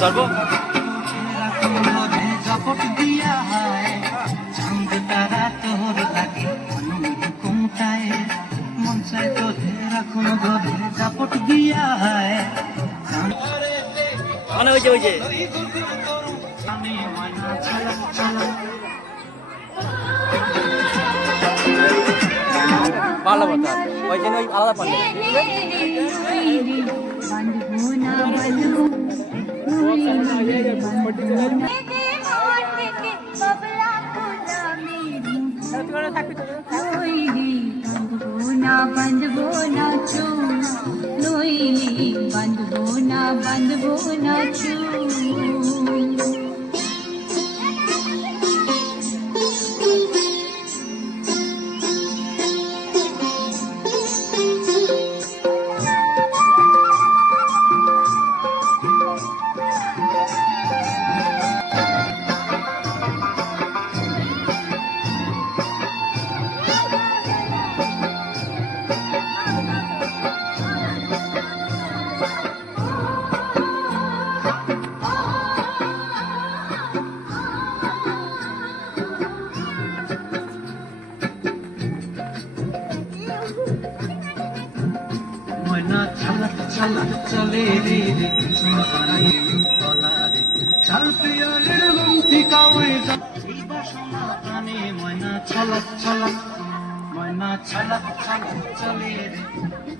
ধরবো জাপট দিয়া হয় চাঁদ তারা তোর লাগে কুমটায় মন চায় তোরে রাখুন ঘরে জাপট দিয়া হয় মানে ওই যে আমি ময়না ছালা ছালা ভালো কথা ওই জন্য আলাদা পারলে बंधबो ना चूना लोईली बंधबो ना चूना ময়না ছালা ছালা চলে রে রে সোনাই গলা রে শালপিয়ারের মন্তি কাউরে এই বাসনা প্রাণে ময়না ছালা ছালা ময়না ছালা ছালা চলে রে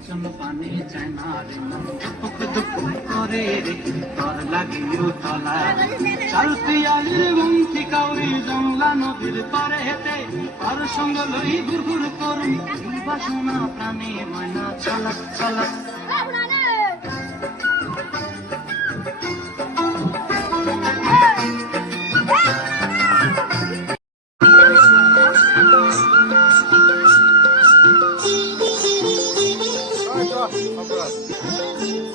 চল পানে যায় না রে মন দুপুক দুপুক করে রে তোর লাগিও তলা শালপিয়ারের মন্তি কাউরে জংলা নদীর পারে হেতে আর সঙ্গ লই ঘুরঘুর করুন এই বাসনা প্রাণে ময়না ছালা ছালা Vamos lá.